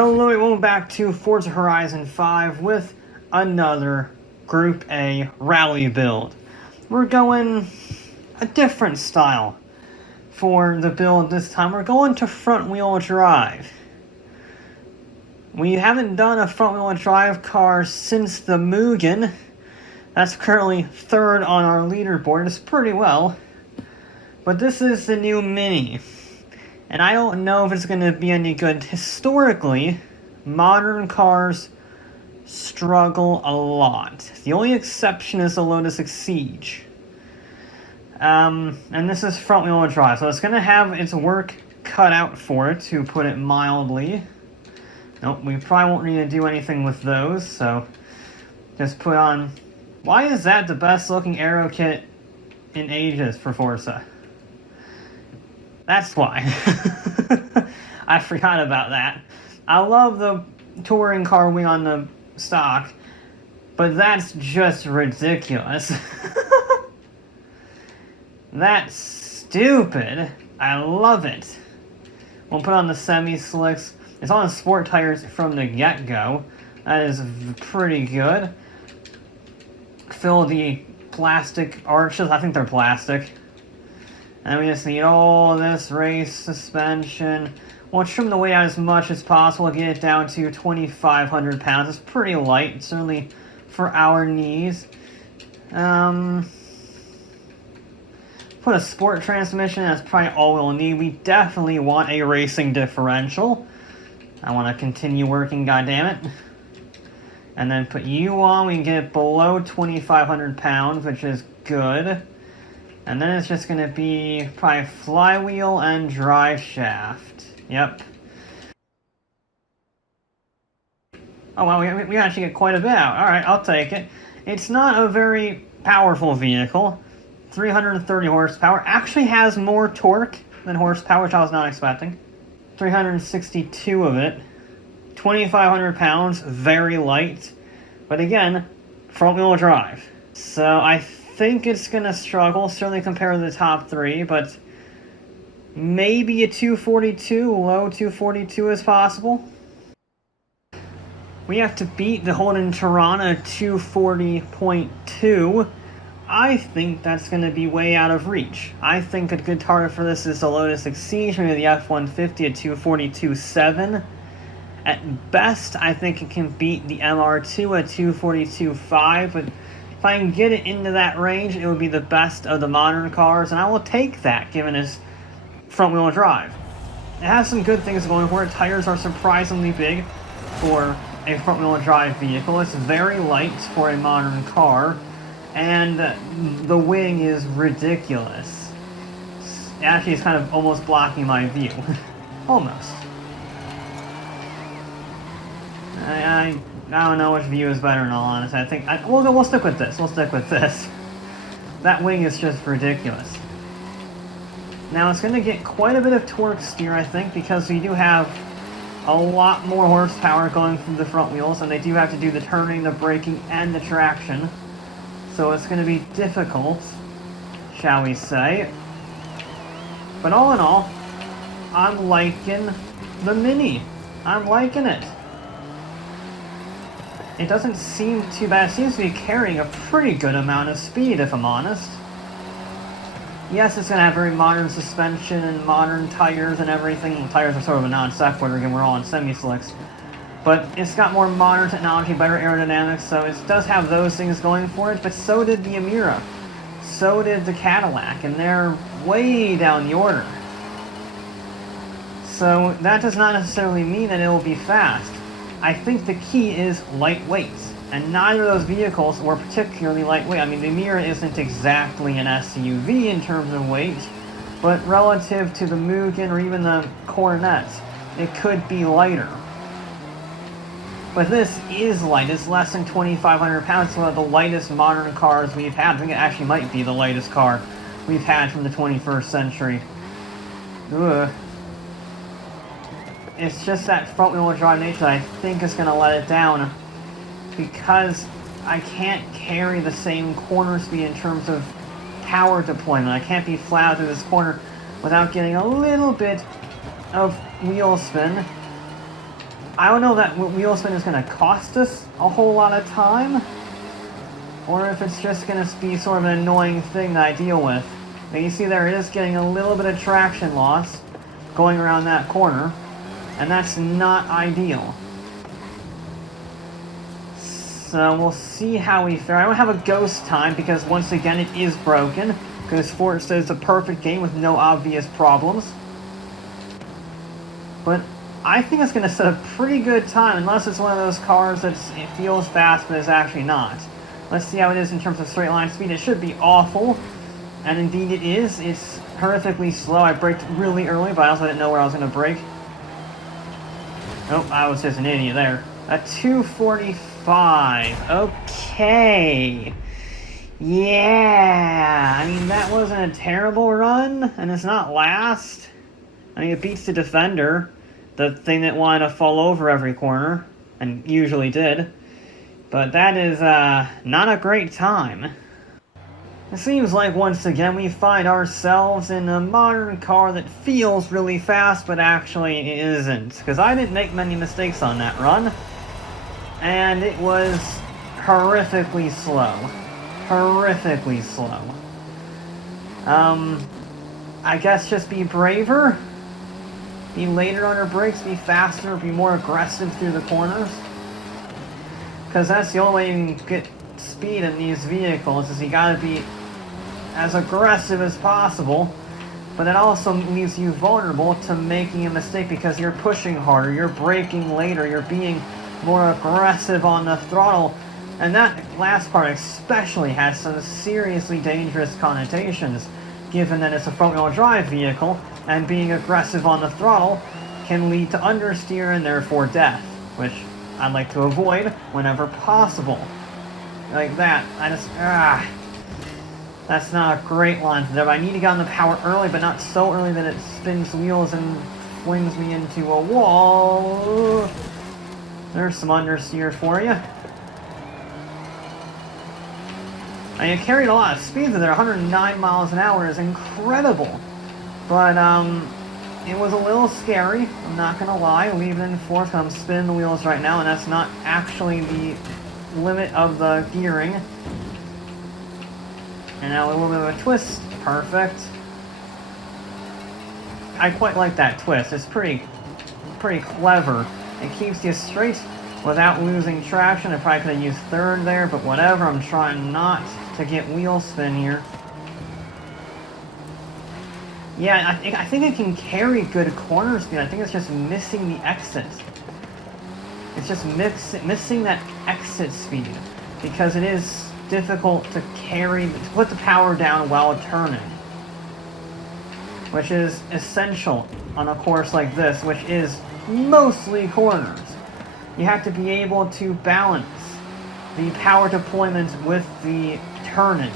Hello and welcome back to Forza Horizon 5 with another Group A rally build. We're going a different style for the build this time. We're going to front-wheel drive. We haven't done a front-wheel drive car since the Mugen. That's currently third on our leaderboard. It's pretty well. But this is the new Mini. And I don't know if it's going to be any good. Historically, modern cars struggle a lot. The only exception is the Lotus Exige. And this is front-wheel drive, so it's going to have its work cut out for it, to put it mildly. Nope, we probably won't need to do anything with those, so just put on... Why is that the best-looking aero kit in ages for Forza? That's why. I forgot about that. I love the touring car wing on the stock, but that's just ridiculous. That's stupid. I love it. We'll put on the semi-slicks. It's on the sport tires from the get-go. That is pretty good. Fill the plastic arches. I think they're plastic. And we just need all this race suspension. We'll trim the weight out as much as possible, get it down to 2,500 pounds. It's pretty light, certainly for our needs. Put a sport transmission, that's probably all we'll need. We definitely want a racing differential. I want to continue working, goddammit. And then put you on, we can get it below 2,500 pounds, which is good. And then it's just going to be probably flywheel and drive shaft. Yep. Oh, well, we actually get quite a bit out. Alright, I'll take it. It's not a very powerful vehicle. 330 horsepower. Actually has more torque than horsepower, which I was not expecting. 362 of it. 2,500 pounds. Very light. But again, front-wheel drive. So I think it's gonna struggle, certainly compared to the top three, but maybe a 242, low 242 is possible. We have to beat the Holden Tirana 240.2. I think that's gonna be way out of reach. I think a good target for this is the Lotus Exige, maybe the F-150 at 242.7. At best, I think it can beat the MR2 at 242.5, but if I can get it into that range, it would be the best of the modern cars, and I will take that, given its front-wheel drive. It has some good things going for it. Tires are surprisingly big for a front-wheel drive vehicle. It's very light for a modern car, and the wing is ridiculous. Actually, it's kind of almost blocking my view. Almost. I don't know which view is better, in all honesty. I think we'll stick with this. We'll stick with this. That wing is just ridiculous. Now it's going to get quite a bit of torque steer, I think, because we do have a lot more horsepower going through the front wheels, and they do have to do the turning, the braking, and the traction. So it's going to be difficult, shall we say. But all in all, I'm liking the Mini. I'm liking it. It doesn't seem too bad. It seems to be carrying a pretty good amount of speed, if I'm honest. Yes, it's going to have very modern suspension and modern tires and everything. The tires are sort of a non-sequitur, again, we're all on semi-slicks. But it's got more modern technology, better aerodynamics, so it does have those things going for it, but so did the Emira. So did the Cadillac, and they're way down the order. So that does not necessarily mean that it will be fast. I think the key is lightweight, and neither of those vehicles were particularly lightweight. I mean, the Emira isn't exactly an SUV in terms of weight, but relative to the Mugen or even the Coronet, it could be lighter. But this is light. It's less than 2,500 pounds. It's one of the lightest modern cars we've had. I think it actually might be the lightest car we've had from the 21st century. Ugh. It's just that front-wheel drive nature that I think is going to let it down, because I can't carry the same corner speed in terms of power deployment. I can't be flat through this corner without getting a little bit of wheel spin. I don't know that wheel spin is going to cost us a whole lot of time, or if it's just going to be sort of an annoying thing that I deal with. Now you see there it is getting a little bit of traction loss going around that corner, and that's not ideal. So we'll see how we fare. I don't have a ghost time because once again it is broken, because Forza is a perfect game with no obvious problems. But I think it's going to set a pretty good time, unless it's one of those cars that it feels fast but is actually not. Let's see how it is in terms of straight line speed. It should be awful, and indeed it is. It's horrifically slow. I braked really early, but I also didn't know where I was going to brake. Oh, I was just an idiot there. A 245. Okay. Yeah. I mean, that wasn't a terrible run, and it's not last. I mean, it beats the Defender, the thing that wanted to fall over every corner, and usually did. But that is not a great time. It seems like once again we find ourselves in a modern car that feels really fast, but actually isn't. Because I didn't make many mistakes on that run, and it was horrifically slow. Horrifically slow. I guess just be braver. Be later on our brakes, be faster, be more aggressive through the corners. Because that's the only way you can get speed in these vehicles, is you gotta be as aggressive as possible. But that also leaves you vulnerable to making a mistake because you're pushing harder, you're braking later, you're being more aggressive on the throttle. And that last part especially has some seriously dangerous connotations, given that it's a front-wheel drive vehicle, and being aggressive on the throttle can lead to understeer and therefore death, which I'd like to avoid whenever possible. Like that, that's not a great line for them. I need to get on the power early, but not so early that it spins wheels and flings me into a wall. There's some understeer for you. And you carried a lot of speed there. 109 miles an hour is incredible. But, it was a little scary, I'm not gonna lie. Leaving in fourth, I'm spinning the wheels right now, and that's not actually the limit of the gearing. And now a little bit of a twist. Perfect. I quite like that twist. It's pretty clever. It keeps you straight without losing traction. I probably could have used third there, but whatever. I'm trying not to get wheel spin here. Yeah, I think it can carry good corner speed. I think it's just missing the exit. It's just missing that exit speed, because it is difficult to put the power down while turning, which is essential on a course like this, which is mostly corners. You have to be able to balance the power deployment with the turning.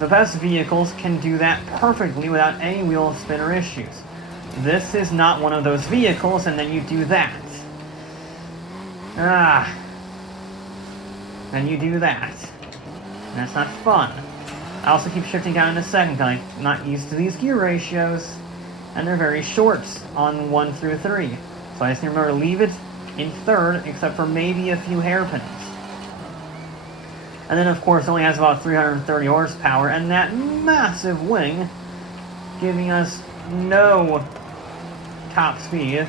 The best vehicles can do that perfectly without any wheel spinner issues. This is not one of those vehicles, and then you do that. Then you do that. And that's not fun. I also keep shifting down in a second because I'm not used to these gear ratios, and they're very short on 1 through 3. So I just need to remember to leave it in third, except for maybe a few hairpins. And then, of course, it only has about 330 horsepower, and that massive wing giving us no top speed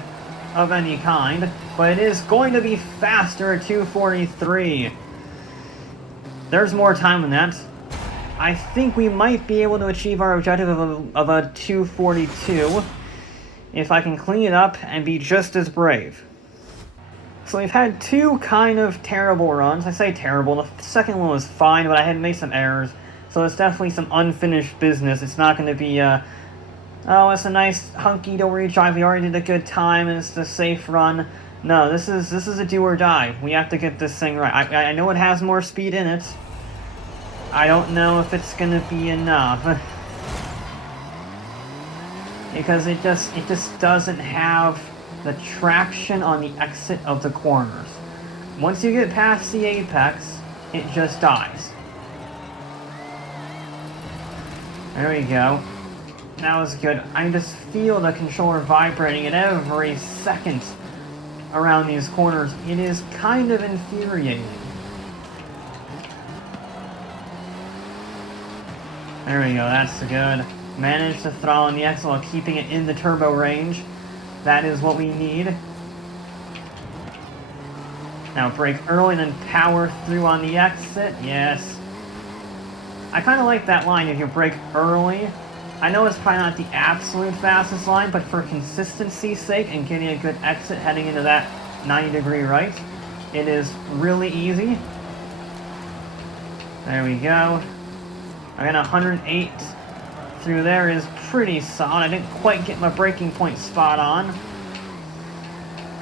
of any kind, but it is going to be faster at 243. There's more time than that. I think we might be able to achieve our objective of a 242 if I can clean it up and be just as brave. So we've had two kind of terrible runs. I say terrible, the second one was fine, but I had made some errors. So it's definitely some unfinished business. It's not going to be, oh, it's a nice hunky-dory drive, we already did a good time, and it's a safe run. No, this is a do or die. We have to get this thing right. I know it has more speed in it. I don't know if it's going to be enough. Because it just doesn't have the traction on the exit of the corners. Once you get past the apex, it just dies. There we go. That was good. I just feel the controller vibrating at every second around these corners, it is kind of infuriating. There we go, that's good. Managed to throttle in the exit while keeping it in the turbo range. That is what we need. Now brake early and then power through on the exit. Yes. I kind of like that line if you brake early. I know it's probably not the absolute fastest line, but for consistency's sake and getting a good exit heading into that 90-degree right, it is really easy. There we go. I got 108 through there is pretty solid. I didn't quite get my braking point spot on.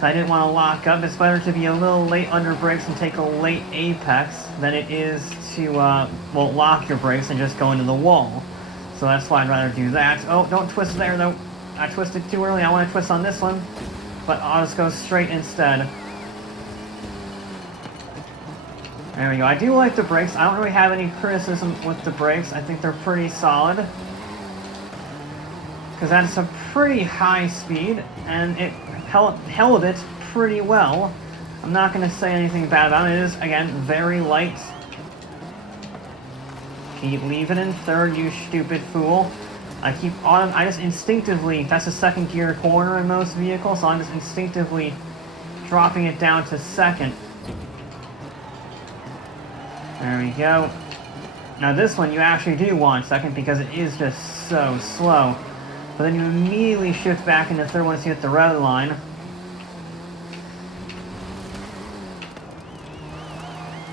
I didn't want to lock up. It's better to be a little late under brakes and take a late apex than it is to, well, lock your brakes and just go into the wall. So that's why I'd rather do that. Oh, don't twist there, though. I twisted too early. I want to twist on this one. But I'll just go straight instead. There we go. I do like the brakes. I don't really have any criticism with the brakes. I think they're pretty solid. Because that's a pretty high speed, and it held it pretty well. I'm not going to say anything bad about it. It is, again, very light. Keep leaving in third, you stupid fool. I just instinctively, that's a second gear corner in most vehicles, so I'm just instinctively dropping it down to second. There we go. Now this one you actually do want second because it is just so slow. But then you immediately shift back into third once you hit the red line.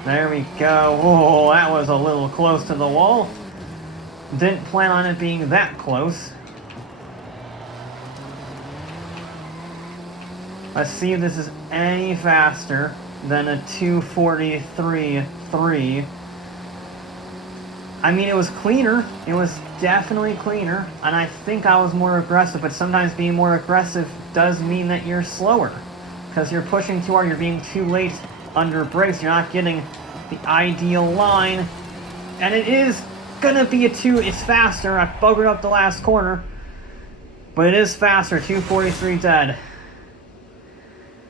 There we go. Oh, that was a little close to the wall. Didn't plan on it being that close. Let's see if this is any faster than a 243.3. I mean, it was cleaner. It was definitely cleaner. And I think I was more aggressive. But sometimes being more aggressive does mean that you're slower. Because you're pushing too hard. You're being too late under brakes. You're not getting the ideal line. And it is going to be a 2. It's faster. I buggered up the last corner. But it is faster. 243 dead.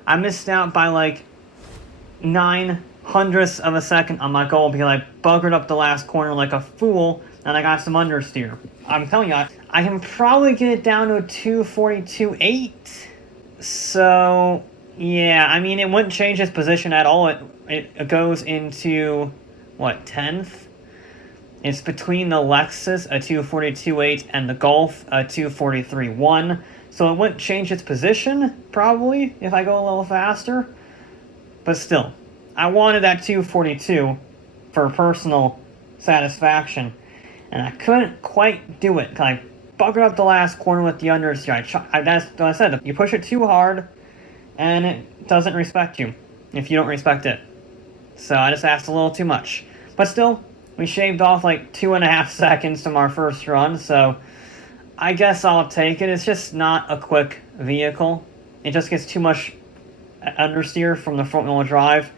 I missed out by like 0.09 of a second on my goal because I buggered up the last corner like a fool and I got some understeer. I'm telling you, I can probably get it down to a 242.8. So, yeah, I mean, it wouldn't change its position at all. It goes into, what, 10th? It's between the Lexus, a 242.8, and the Golf, a 243.1. So it wouldn't change its position, probably, if I go a little faster. But still, I wanted that 242 for personal satisfaction. And I couldn't quite do it, because I buggered up the last corner with the understeer. That's what I said. You push it too hard, and it doesn't respect you, if you don't respect it. So I just asked a little too much. But still, we shaved off like 2.5 seconds from our first run, so I guess I'll take it. It's just not a quick vehicle. It just gets too much understeer from the front-wheel drive.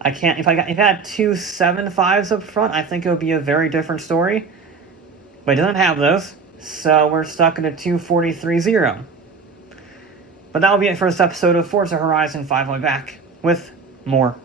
I can't. If I had 2 7.5s up front, I think it would be a very different story. But it doesn't have those, so we're stuck in a 243.0. But that'll be it for this episode of Forza Horizon 5. I'll be back with more